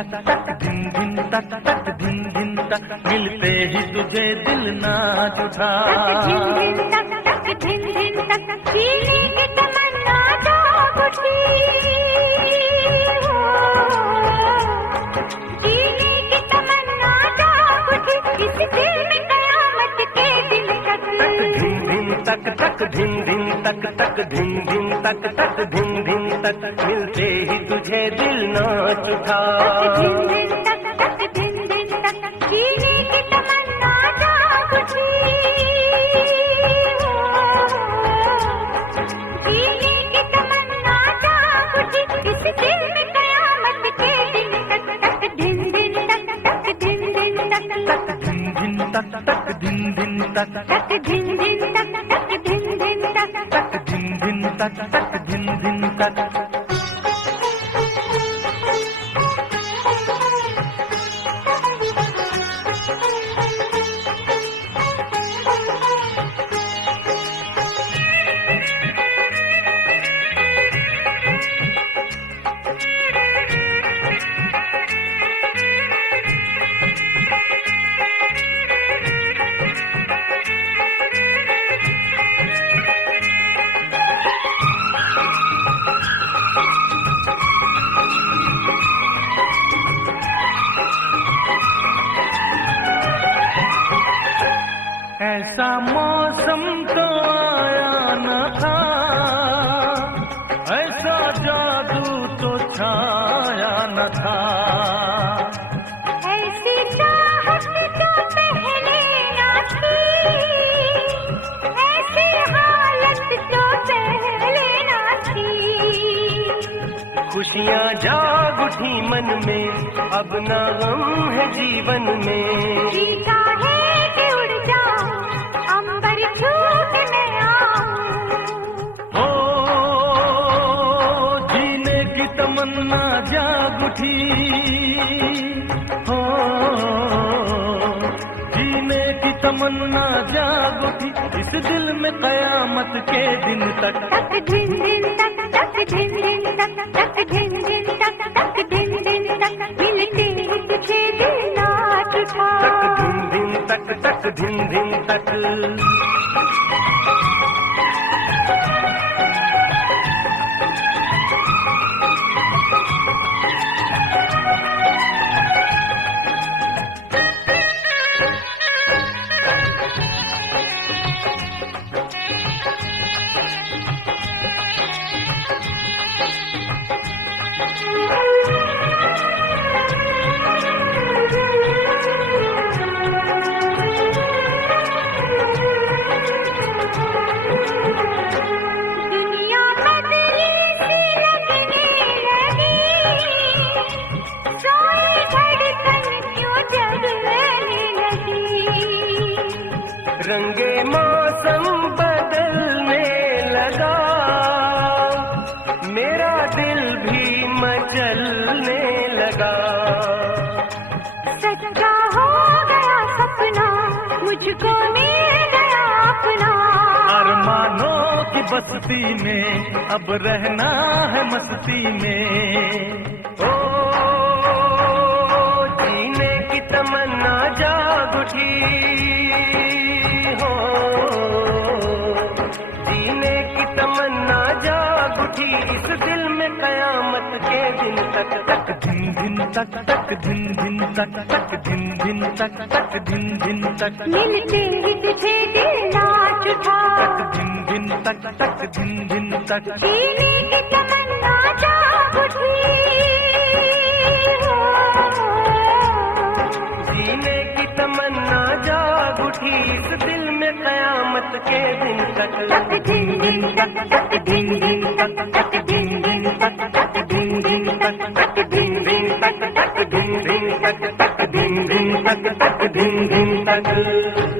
तक तक धिन धिन तक तक धिन धिन तक, मिलते ही तुझे दिल नाच उठा। झिन झिन तक तक झिन झिन तक, जीने की तमन्ना जाग उठी। जीने की तमन्ना जाग उठी, इस दिल में कयामत के दिन तक। तक तक धिन धिन तक तक धिन धिन तक तक धिन धिन तक, मिलते ही तुझे दिल नाच उठा। झिन झिन तक तक झिन झिन तक, जीने की तमन्ना जाग उठी। जीने की तमन्ना जाग उठी, इस दिल में कयामत के दिन तक। तक झिन झिन तक तक झिन झिन तक, तक धिन धिन तक तक धिन धिन तक, तक झिन झिन तक तक झिन झिन तक। तक धिन धिन तक तक धिन धिन तक। ऐसा मौसम तो आया न था, ऐसा जादू तो छाया न था। ऐसी चाहत जो पहले ना थी, ऐसी हालत जो पहले ना थी। खुशियाँ जाग उठी मन में, अब ना गम है जीवन में। जीता है कि उड़ जाऊं, अंबर छू के मैं आऊं। ओ जीने की तमन्ना जाग उठी। हो जीने की तमन्ना जाग उठी, इस दिल में कयामत के दिन तक। तक झिन झिन तक तक झिन झिन तक तक झिन झिन तक तक झिन झिन तक, मिलते ही तुझे दिल नाच उठा। तक धिन धिन तक तक धिन धिन तक। दुनिया बदली सी लगने लगी, सोई धड़कन क्यों जगने लगी। रंगे मौसम बदलने लगा, मेरा दिल भी मचलने लगा। सच्चा हो गया सपना, मुझको मिल गया अपना। अरमानों की बस्ती में अब रहना है मस्ती में। ओ जीने की तमन्ना जाग उठी। हो जीने की तमन्ना जाग उठी, इस दिल में कयामत के दिन तक। तक धिन धिन तक तक धिन धिन तक तक धिन धिन तक तक धिन धिन तक, मिलते ही तुझे दिल नाच उठा। तक धिन धिन तक तक धिन धिन तक। जीने की तमन्ना जाग उठी। जीने की तमन्ना जाग उठी, इस दिल में कयामत के दिन तक। तक झिन झिन तक तक झिन झिन तक तक झिन झिन तक तक झिन झिन तक तक झिन झिन तक तक झिन झिन तक तक झिन झिन तक तक झिन झिन तक।